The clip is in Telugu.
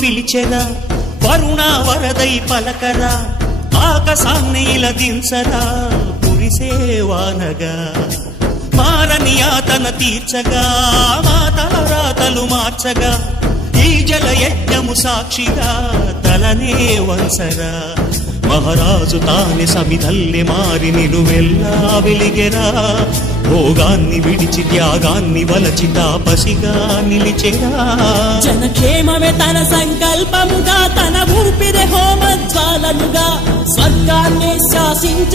పిలిచెరా వరుణ వరదై పలకరా ఆకాశాన్ని ఇలా దించరా కురిసేవానగా మారని ఆతన తీర్చగా మాతల రాతలు మార్చగా ఈ జల యజ్ఞము సాక్షిగా తలనే వంచరా మహారాజు తానే సమిధల్లి మారి నిలువెల్లా వెలిగెరా భోగాన్ని విడిచి త్యాగాన్ని వలచి తాపసిగా నిలిచెరా జనక్షేమమే తన సంకల్పముగా తన ఊపిరి హోమజ్వాలనుగా స్వర్గాన్ని శాసించే